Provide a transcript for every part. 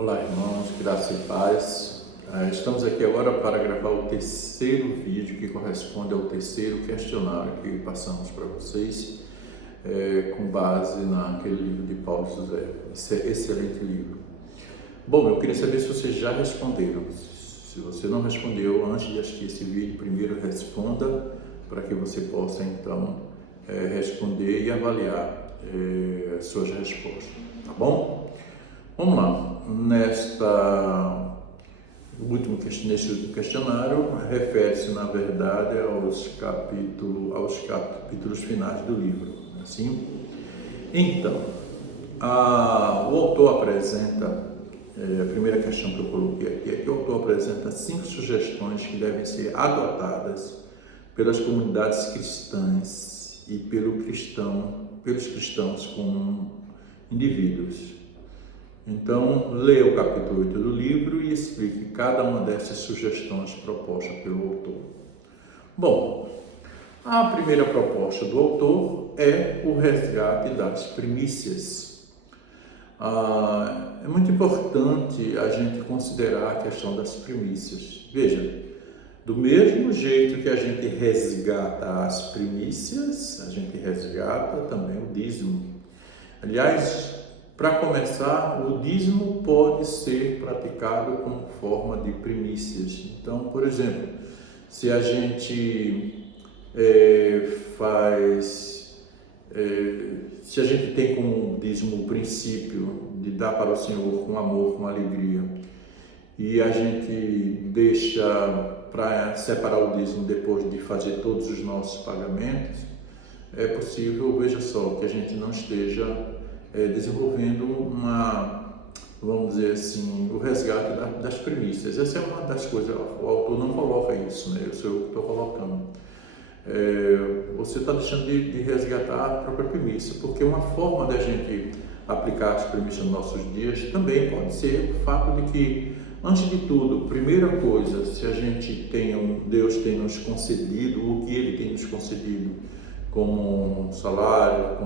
Olá, irmãos, graça e paz. Estamos aqui agora para gravar o terceiro vídeo que corresponde ao terceiro questionário que passamos para vocês, com base naquele livro de Paulo José. Esse é excelente livro. Bom, eu queria saber se vocês já responderam. Se você não respondeu antes de assistir esse vídeo, primeiro responda para que você possa então responder e avaliar as suas respostas, tá bom? Vamos lá. Neste último questionário, refere-se, na verdade, aos capítulos finais do livro. Assim? Então, o autor apresenta, a primeira questão que eu coloquei aqui é que o autor apresenta 5 sugestões que devem ser adotadas pelas comunidades cristãs e pelos cristãos como indivíduos. Então, leia o capítulo 8 do livro e explique cada uma dessas sugestões propostas pelo autor. Bom, a primeira proposta do autor é o resgate das primícias. É muito importante a gente considerar a questão das primícias. Veja, do mesmo jeito que a gente resgata as primícias, a gente resgata também o dízimo. Aliás, para começar, o dízimo pode ser praticado como forma de primícias. Então, por exemplo, se a gente se a gente tem como dízimo o princípio de dar para o Senhor com amor, com alegria, e a gente deixa para separar o dízimo depois de fazer todos os nossos pagamentos, é possível, veja só, que a gente não esteja desenvolvendo vamos dizer assim, o resgate das primícias. Essa é uma das coisas, o autor não coloca isso, né? Eu sou eu que estou colocando. Você está deixando de resgatar a própria primícia, porque uma forma da gente aplicar as primícias nos nossos dias também pode ser o fato de que, antes de tudo, primeira coisa, se a gente Deus tem nos concedido o que Ele tem nos concedido, como um salário,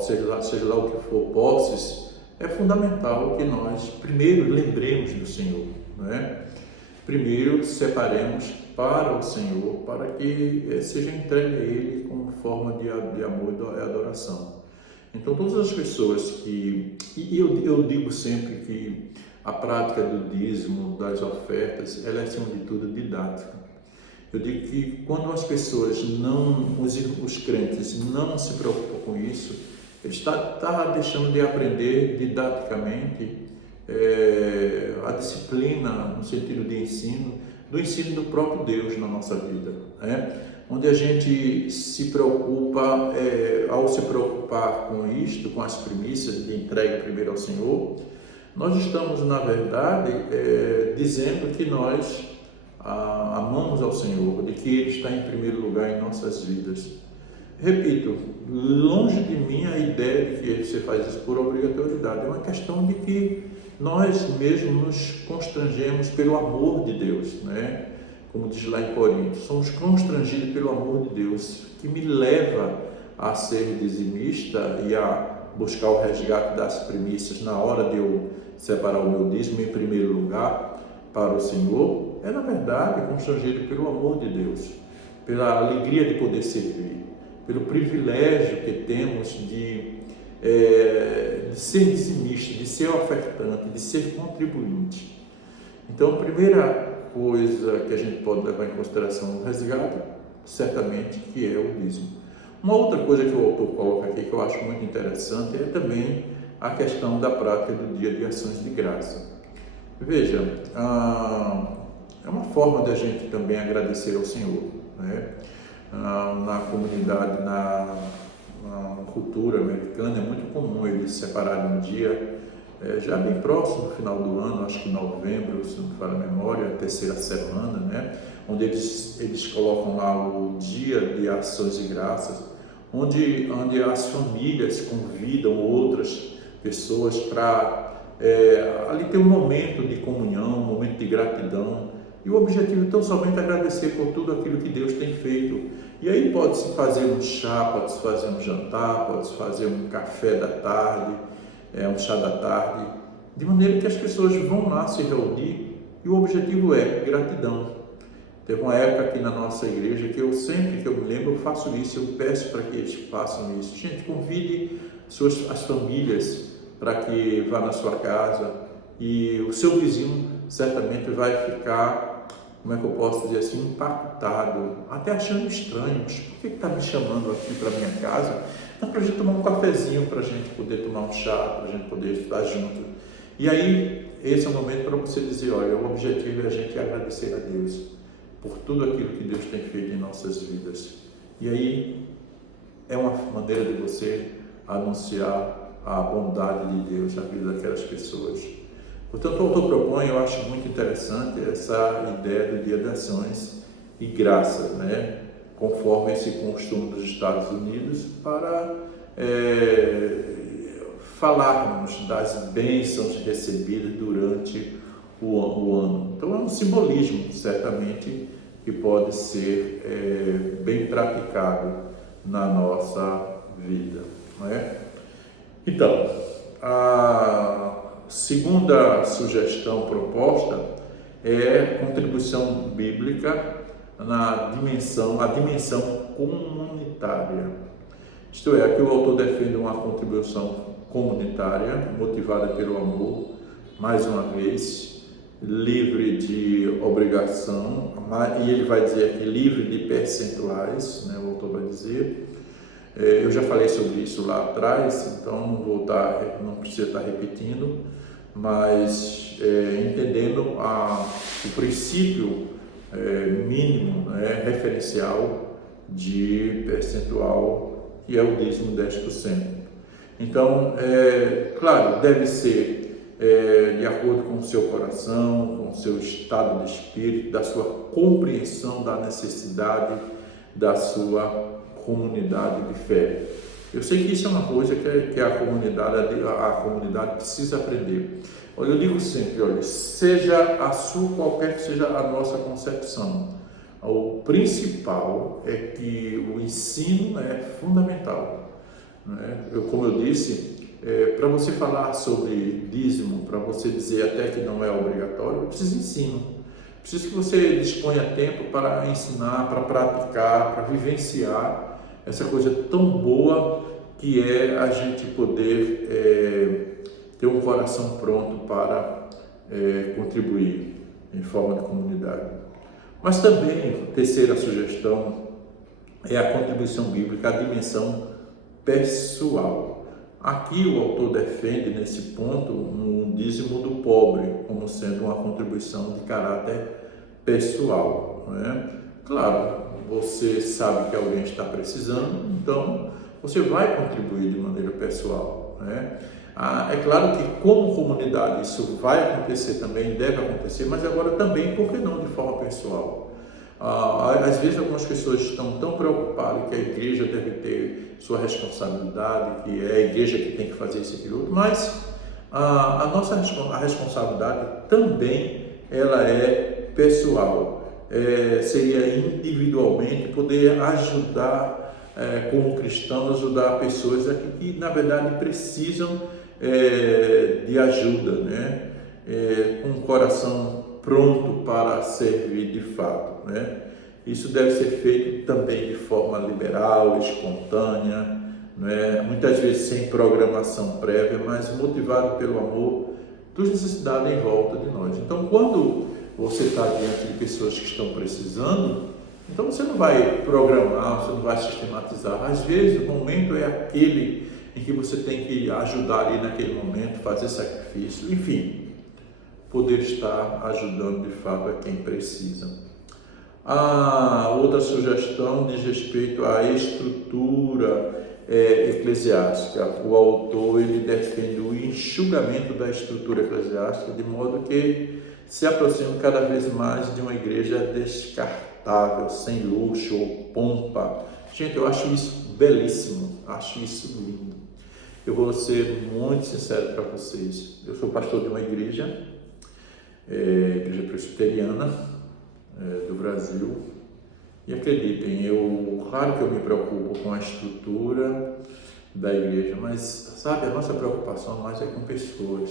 seja lá o que for, posses, é fundamental que nós primeiro lembremos do Senhor, né? Primeiro separemos para o Senhor, para que seja entregue a Ele como forma de amor e adoração. Então, todas as pessoas eu digo sempre que a prática do dízimo, das ofertas, ela é acima de tudo didática. Eu digo que quando as pessoas os crentes não se preocupam com isso, ele está deixando de aprender didaticamente a disciplina no sentido de ensino, do ensino do próprio Deus na nossa vida, né? Onde a gente se preocupa, ao se preocupar com isto, com as primícias de entrega primeiro ao Senhor, nós estamos, na verdade, dizendo que nós amamos ao Senhor, de que Ele está em primeiro lugar em nossas vidas. Repito, longe de mim a ideia de que você faz isso por obrigatoriedade. É uma questão de que nós mesmos nos constrangemos pelo amor de Deus, né? Como diz lá em Corinto, somos constrangidos pelo amor de Deus, que me leva a ser dizimista e a buscar o resgate das primícias na hora de eu separar o meu dízimo em primeiro lugar para o Senhor. É, na verdade, constrangido pelo amor de Deus, pela alegria de poder servir, pelo privilégio que temos de ser dizimista, de ser ofertante, de ser contribuinte. Então, a primeira coisa que a gente pode levar em consideração no resgate, certamente, que é o dízimo. Uma outra coisa que o autor coloca aqui, que eu acho muito interessante, é também a questão da prática do dia de ações de graça. Veja, é uma forma da gente também agradecer ao Senhor, né? Na comunidade, na cultura americana, é muito comum eles separarem um dia, já bem próximo do final do ano, acho que novembro, se não me falha a memória, a terceira semana, né? Onde eles colocam lá o dia de ações de graças, onde as famílias convidam outras pessoas para ali ter um momento de comunhão, um momento de gratidão. E o objetivo é tão somente agradecer por tudo aquilo que Deus tem feito. E aí pode-se fazer um chá, pode-se fazer um jantar, pode-se fazer um café da tarde, um chá da tarde, de maneira que as pessoas vão lá se reunir e o objetivo é gratidão. Teve uma época aqui na nossa igreja que eu sempre que eu me lembro, eu faço isso, eu peço para que eles façam isso. Gente, convide as famílias para que vá na sua casa e o seu vizinho certamente vai ficar, como é que eu posso dizer assim, impactado, até achando estranho. Por que está me chamando aqui para minha casa? Dá para a gente tomar um cafezinho, para a gente poder tomar um chá, para a gente poder estar junto. E aí, esse é o momento para você dizer, olha, o objetivo é a gente agradecer a Deus por tudo aquilo que Deus tem feito em nossas vidas. E aí é uma maneira de você anunciar a bondade de Deus na vida daquelas pessoas. Portanto, o autor propõe, eu acho muito interessante essa ideia do Dia de Ações e Graças, né? Conforme esse costume dos Estados Unidos, para falarmos das bênçãos recebidas durante o ano. Então é um simbolismo, certamente, que pode ser bem praticado na nossa vida, não é? Então, a segunda sugestão proposta é contribuição bíblica a dimensão comunitária. Isto é, aqui o autor defende uma contribuição comunitária, motivada pelo amor, mais uma vez, livre de obrigação, e ele vai dizer aqui livre de percentuais, né, o autor vai dizer. Eu já falei sobre isso lá atrás, então não precisa estar repetindo, mas entendendo o princípio mínimo, né, referencial de percentual, que é o dízimo 10%. Então, claro, deve ser de acordo com o seu coração, com o seu estado de espírito, da sua compreensão da necessidade da sua comunidade de fé. Eu sei que isso é uma coisa que a comunidade precisa aprender. Olha, eu digo sempre, olha, seja a sua, qualquer que seja a nossa concepção, o principal é que o ensino é fundamental. Né? Como eu disse, para você falar sobre dízimo, para você dizer até que não é obrigatório, precisa de ensino. Preciso que você disponha tempo para ensinar, para praticar, para vivenciar essa coisa tão boa que é a gente poder ter um coração pronto para contribuir em forma de comunidade. Mas também, terceira sugestão, é a contribuição bíblica, a dimensão pessoal. Aqui o autor defende nesse ponto um dízimo do pobre como sendo uma contribuição de caráter pessoal, não é? Claro, você sabe que alguém está precisando, então você vai contribuir de maneira pessoal, né? É claro que como comunidade isso vai acontecer também, deve acontecer, mas agora também, por que não de forma pessoal? Às vezes algumas pessoas estão tão preocupadas que a igreja deve ter sua responsabilidade, que é a igreja que tem que fazer isso e aquilo outro, mas a responsabilidade também ela é pessoal. Seria individualmente poder ajudar, como cristãos, ajudar pessoas que na verdade precisam de ajuda, né? Com o coração pronto para servir de fato, né? Isso deve ser feito também de forma liberal, espontânea, né? Muitas vezes sem programação prévia, mas motivado pelo amor dos necessitados em volta de nós. Então, quando você está diante de pessoas que estão precisando, então você não vai programar, você não vai sistematizar. Às vezes o momento é aquele em que você tem que ajudar ali naquele momento, fazer sacrifício, enfim, poder estar ajudando de fato a quem precisa. A outra sugestão diz respeito à estrutura eclesiástica. O autor ele defende o enxugamento da estrutura eclesiástica de modo que se aproxime cada vez mais de uma igreja descartável, sem luxo ou pompa. Gente, eu acho isso belíssimo, acho isso lindo. Eu vou ser muito sincero para vocês. Eu sou pastor de uma igreja, igreja presbiteriana do Brasil, e acreditem, claro que eu me preocupo com a estrutura da igreja, mas sabe, a nossa preocupação mais é com pessoas.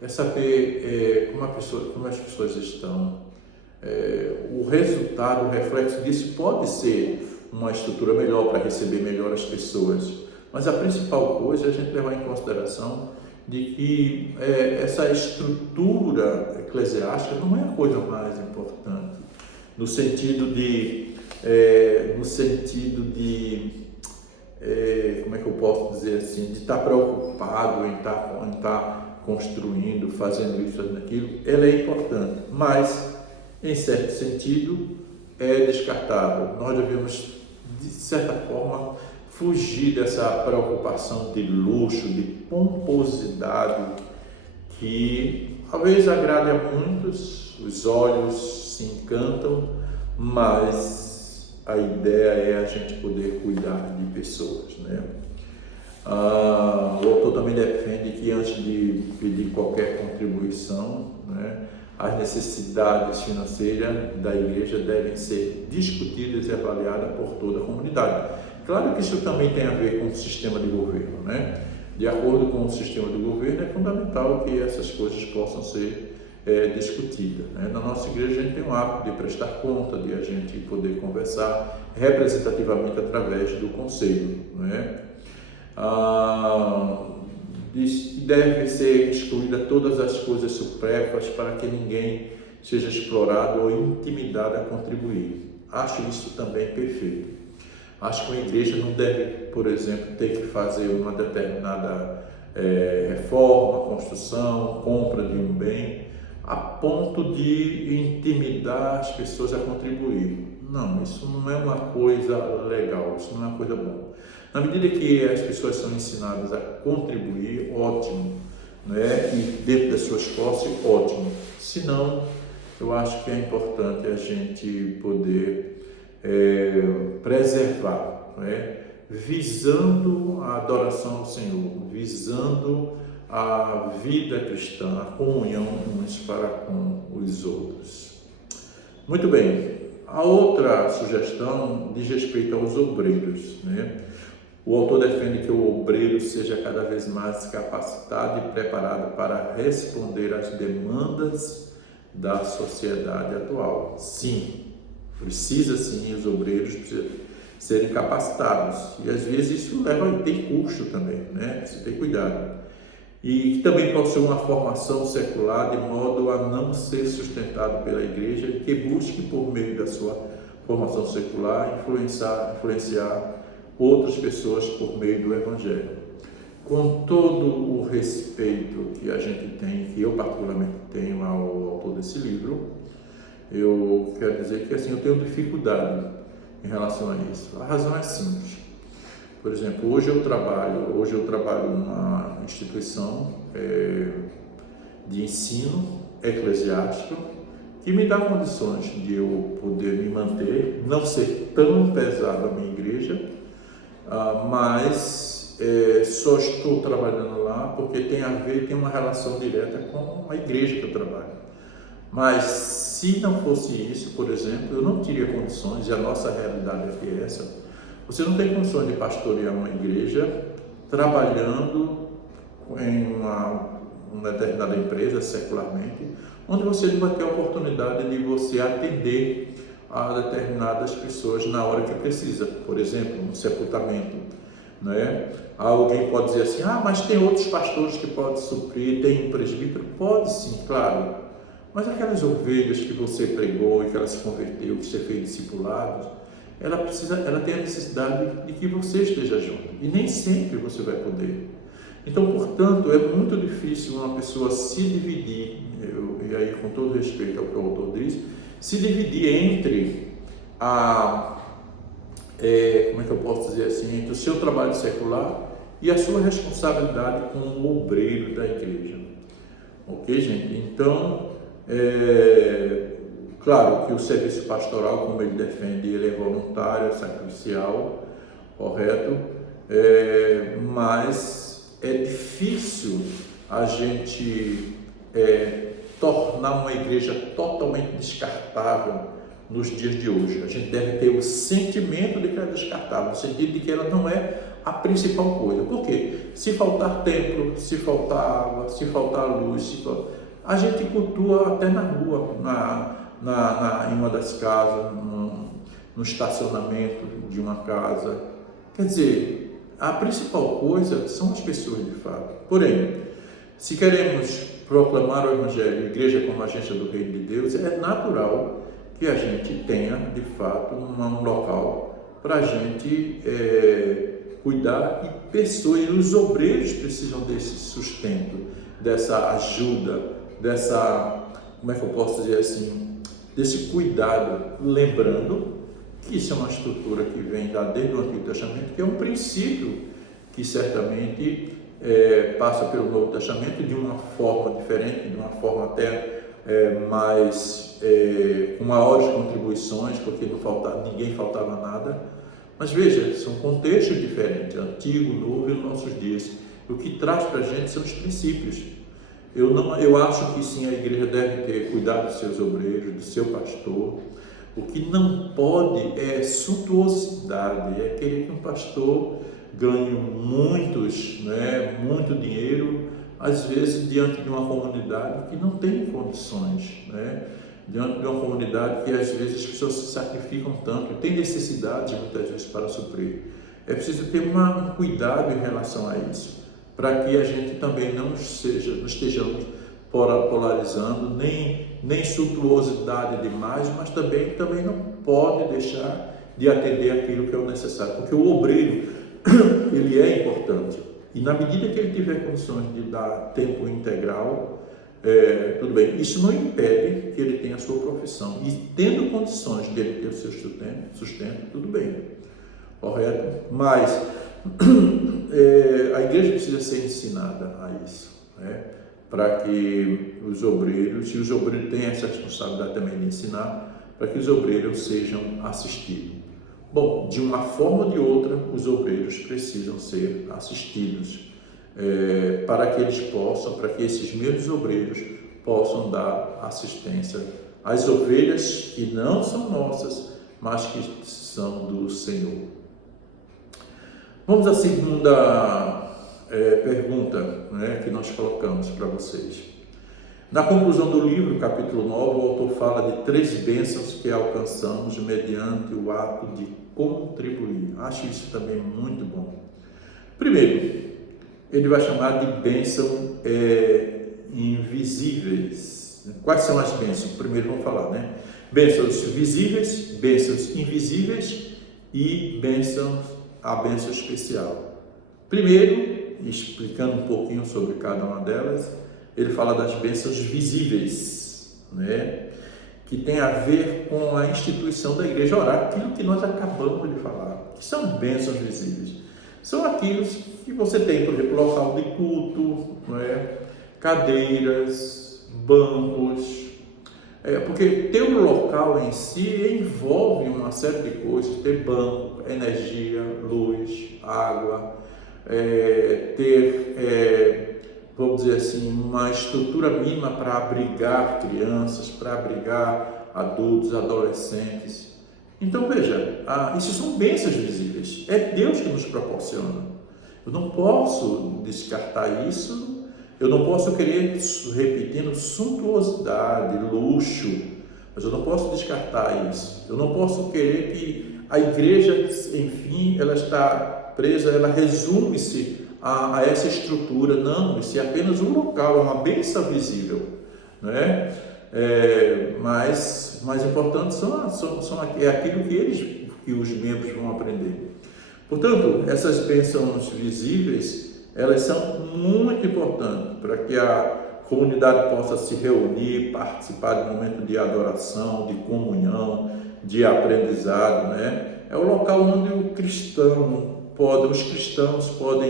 é saber como as pessoas estão. O resultado, o reflexo disso pode ser uma estrutura melhor para receber melhor as pessoas, mas a principal coisa é a gente levar em consideração de que essa estrutura eclesiástica não é a coisa mais importante, no sentido de como é que eu posso dizer assim, de estar preocupado em estar construindo, fazendo isso, fazendo aquilo. Ela é importante, mas em certo sentido é descartável. Nós devemos, de certa forma, fugir dessa preocupação de luxo, de pomposidade, que talvez agrade a muitos, os olhos se encantam, mas a ideia é a gente poder cuidar de pessoas, né? O autor também defende que antes de pedir qualquer contribuição, né, as necessidades financeiras da igreja devem ser discutidas e avaliadas por toda a comunidade. Claro que isso também tem a ver com o sistema de governo, né? De acordo com o sistema de governo, é fundamental que essas coisas possam ser discutidas, né? Na nossa igreja a gente tem o hábito de prestar conta, de a gente poder conversar representativamente através do conselho, né? Deve ser excluída todas as coisas supérfluas para que ninguém seja explorado ou intimidado a contribuir. Acho isso também perfeito. Acho que uma igreja não deve, por exemplo, ter que fazer uma determinada reforma, construção, compra de um bem, a ponto de intimidar as pessoas a contribuir. Não, isso não é uma coisa legal, isso não é uma coisa boa. Na medida que as pessoas são ensinadas a contribuir, ótimo, né? E dentro das suas posses, ótimo. Se não, eu acho que é importante a gente poder preservar, né? Visando a adoração ao Senhor, visando a vida cristã, a comunhão uns para com os outros. Muito bem, a outra sugestão diz respeito aos obreiros, né? O autor defende que o obreiro seja cada vez mais capacitado e preparado para responder às demandas da sociedade atual. Sim, precisa sim, os obreiros precisam serem capacitados. E às vezes isso tem custo também, né? Você tem cuidado. E que também possui uma formação secular de modo a não ser sustentado pela igreja e que busque, por meio da sua formação secular, influenciar outras pessoas por meio do Evangelho. Com todo o respeito que a gente tem, que eu particularmente tenho ao autor desse livro, eu quero dizer que assim, eu tenho dificuldade em relação a isso. A razão é simples. Por exemplo, hoje eu trabalho numa instituição de ensino eclesiástico que me dá condições de eu poder me manter, não ser tão pesado a minha igreja, mas só estou trabalhando lá porque tem uma relação direta com a igreja que eu trabalho. Mas se não fosse isso, por exemplo, eu não teria condições, e a nossa realidade aqui é essa. Você não tem condições de pastorear uma igreja trabalhando em uma determinada empresa secularmente, onde você não vai ter a oportunidade de você atender a determinadas pessoas na hora que precisa. Por exemplo, um sepultamento, né? Alguém pode dizer assim, mas tem outros pastores que podem suprir, tem um presbítero? Pode sim, claro. Mas aquelas ovelhas que você pregou e que ela se converteu, que você fez discipulados, ela tem a necessidade de que você esteja junto. E nem sempre você vai poder. Então, portanto, é muito difícil uma pessoa se dividir, e aí com todo respeito ao que o autor diz, se dividir entre como é que eu posso dizer assim, entre o seu trabalho secular e a sua responsabilidade como obreiro da igreja. Ok, gente? Então, claro que o serviço pastoral, como ele defende, ele é voluntário, é sacrificial, correto? Mas é difícil a gente tornar uma igreja totalmente descartável nos dias de hoje. A gente deve ter o sentimento de que ela é descartável, no sentido de que ela não é a principal coisa. Por quê? Se faltar templo, se faltar água, se faltar luz, a gente cultua até na rua, em uma das casas, no estacionamento de uma casa. Quer dizer, a principal coisa são as pessoas de fato. Porém, se queremos proclamar o Evangelho, a igreja como agência do Reino de Deus, é natural que a gente tenha, de fato, um local para a gente cuidar, e pessoas, os obreiros precisam desse sustento, dessa ajuda, como é que eu posso dizer assim, desse cuidado, lembrando que isso é uma estrutura que vem já desde o Antigo Testamento, que é um princípio que certamente passa pelo Novo Testamento de uma forma diferente, de uma forma até com maiores contribuições, porque ninguém faltava nada. Mas veja, são contextos diferentes, Antigo, Novo e os nossos dias. O que traz para a gente são os princípios. Eu acho que sim, a igreja deve ter cuidado dos seus obreiros, do seu pastor. O que não pode é suntuosidade, é querer que um pastor ganhe muito dinheiro, às vezes diante de uma comunidade que não tem condições, diante de uma comunidade que às vezes as pessoas se sacrificam tanto, tem necessidades muitas vezes para suprir. É preciso ter um cuidado em relação a isso, para que a gente também não estejamos polarizando, nem suntuosidade demais, mas também não pode deixar de atender aquilo que é o necessário, porque o obreiro, ele é importante, e na medida que ele tiver condições de dar tempo integral, tudo bem, isso não impede que ele tenha a sua profissão, e tendo condições de ele ter o seu sustento, tudo bem, correto? Mas a igreja precisa ser ensinada a isso, para que os obreiros, e os obreiros têm essa responsabilidade também de ensinar, para que os obreiros sejam assistidos. Bom, de uma forma ou de outra, os obreiros precisam ser assistidos, para que esses mesmos obreiros possam dar assistência às ovelhas que não são nossas, mas que são do Senhor. Vamos à segunda pergunta, que nós colocamos para vocês. Na conclusão do livro, capítulo 9, o autor fala de 3 bênçãos que alcançamos mediante o ato de contribuir. Acho isso também muito bom. Primeiro, ele vai chamar de bênção invisíveis. Quais são as bênçãos? Primeiro vamos falar, bênçãos visíveis, bênçãos invisíveis e a bênção especial. Primeiro, explicando um pouquinho sobre cada uma delas, ele fala das bênçãos visíveis, que tem a ver com a instituição da igreja. Ora, aquilo que nós acabamos de falar, que são bênçãos visíveis, são aqueles que você tem, por exemplo, local de culto, cadeiras, bancos, porque ter um local em si envolve uma série de coisas, ter banco, energia, luz, água, vamos dizer assim, uma estrutura mínima para abrigar crianças, para abrigar adultos, adolescentes. Então veja, isso são bênçãos visíveis, é Deus que nos proporciona. Eu não posso descartar isso, eu não posso querer, repetindo, suntuosidade, luxo, mas eu não posso descartar isso. Eu não posso querer que a igreja, enfim, ela está presa, ela resume-se a essa estrutura. Não, isso é apenas um local, é uma bênção visível, mas mais importante é aquilo que os membros vão aprender. Portanto, essas bênçãos visíveis, elas são muito importantes para que a comunidade possa se reunir, participar de um momento de adoração, de comunhão, de aprendizado, É o local onde os cristãos podem